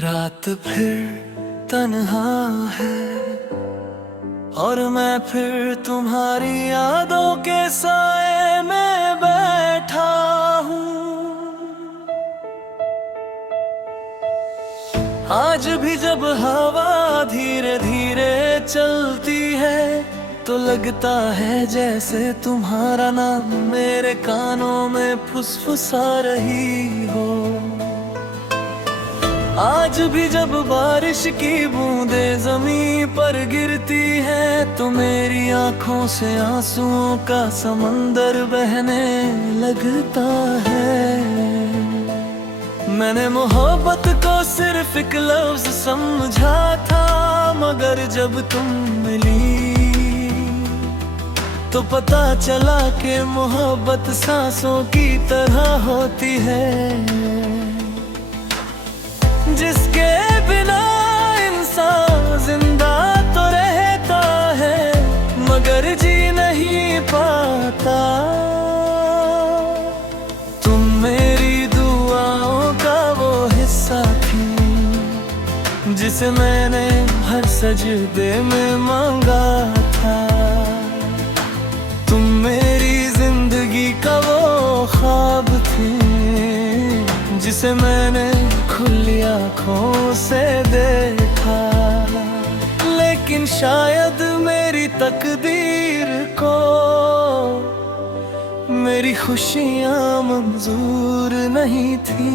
रात फिर तन्हा है और मैं फिर तुम्हारी यादों के साए में बैठा हूँ। आज भी जब हवा धीरे धीरे चलती है तो लगता है जैसे तुम्हारा नाम मेरे कानों में फुसफुसा रही हो। आज भी जब बारिश की बूंदें जमीन पर गिरती है तो मेरी आंखों से आंसुओं का समंदर बहने लगता है। मैंने मोहब्बत को सिर्फ एक लफ्ज समझा था, मगर जब तुम मिली तो पता चला कि मोहब्बत सांसों की तरह होती है, जिसके बिना इंसान जिंदा तो रहता है मगर जी नहीं पाता। तुम मेरी दुआओं का वो हिस्सा थी जिसे मैंने हर सजदे में मांगा था। तुम मेरी जिंदगी का वो ख्वाब थी जिसे मैंने खुली आँखों से देखा। लेकिन शायद मेरी तकदीर को मेरी खुशियाँ मंजूर नहीं थी।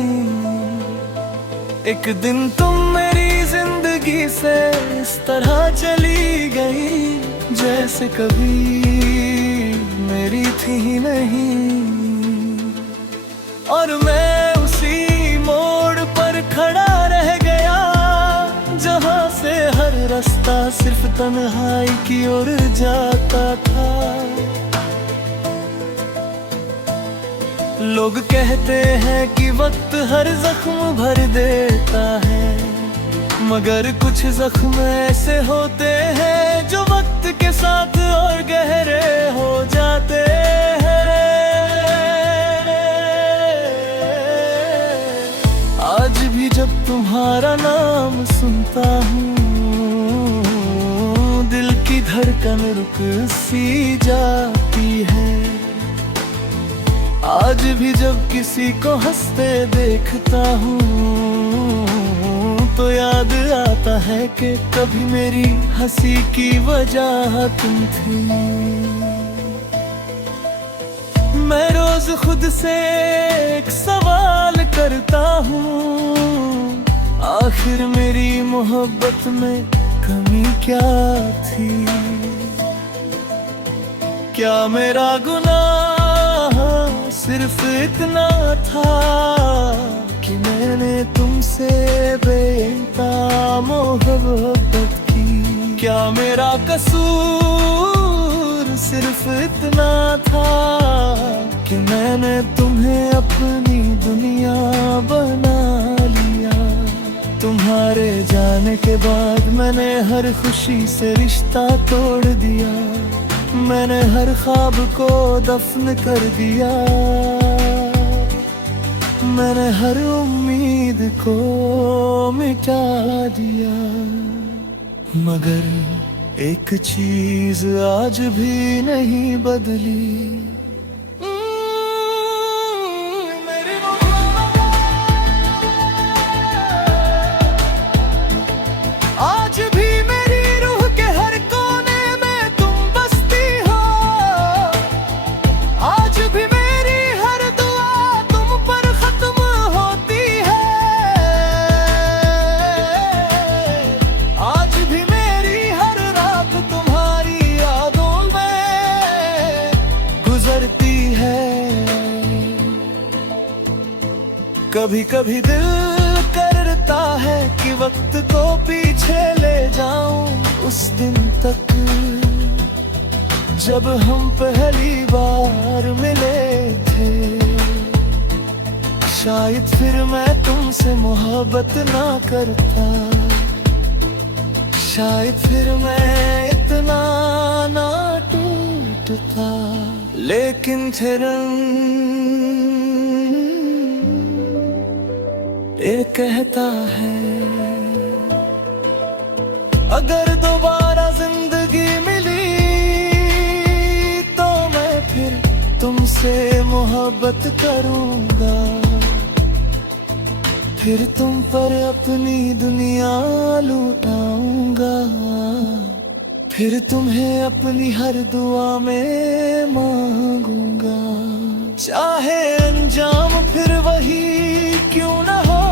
एक दिन तुम मेरी जिंदगी से इस तरह चली गई जैसे कभी मेरी थी नहीं। और मैं उसी मोड़ पर खड़ा रह गया जहां से हर रास्ता सिर्फ तन्हाई की ओर जाता था। लोग कहते हैं कि वक्त हर जख्म भर देता है, मगर कुछ जख्म ऐसे होते हैं जो वक्त के साथ और गहरे हो जाते हैं। आज भी जब तुम्हारा नाम सुनता हूँ दिल की धड़कन रुक सी जाती है। आज भी जब किसी को हंसते देखता हूँ तो याद आता है कि कभी मेरी हंसी की वजह तुम थी। मैं रोज खुद से एक सवाल करता हूँ, आखिर मेरी मोहब्बत में कमी क्या थी? क्या मेरा गुनाह सिर्फ इतना था कि मैंने तुमसे बेइंतहा मोहब्बत की? क्या मेरा कसूर सिर्फ इतना था कि मैंने तुम्हें अपनी दुनिया बना लिया? तुम्हारे जाने के बाद मैंने हर खुशी से रिश्ता तोड़ दिया, मैंने हर ख्वाब को दफन कर दिया, मैंने हर उम्मीद को मिटा दिया। मगर एक चीज आज भी नहीं बदली, आज भी मेरी रूह के हर कोने में तुम बसती हो। आज भी मेरी हर दुआ तुम पर खत्म होती है। आज भी मेरी हर रात तुम्हारी यादों में गुजरती है। कभी कभी दिल करता है कि वक्त को पीछे ले जाऊं उस दिन तक जब हम पहली बार मिले थे। शायद फिर मैं तुमसे मोहब्बत ना करता, शायद फिर मैं इतना ना टूटता। लेकिन ये कहता है मोहब्बत करूंगा, फिर तुम पर अपनी दुनिया लुटाऊंगा, फिर तुम्हें अपनी हर दुआ में मांगूंगा। चाहे अंजाम फिर वही क्यों न हो,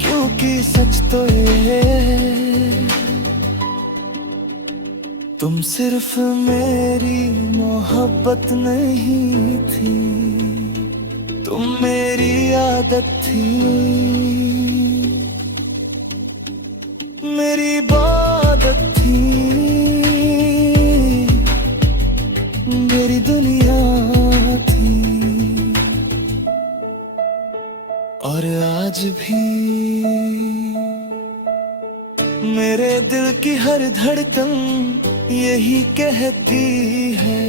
क्योंकि सच तो ये है, तुम सिर्फ मेरी मोहब्बत नहीं थी, तुम मेरी आदत थी, मेरी इबादत थी, मेरी दुनिया थी। और आज भी मेरे दिल की हर धड़कन यही कहती है,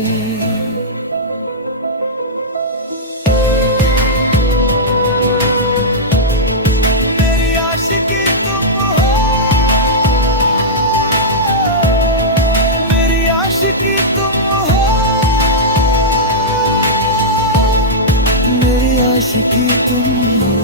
मेरी आशिकी तुम हो, मेरी आशिकी तुम हो, मेरी आशिकी तुम हो।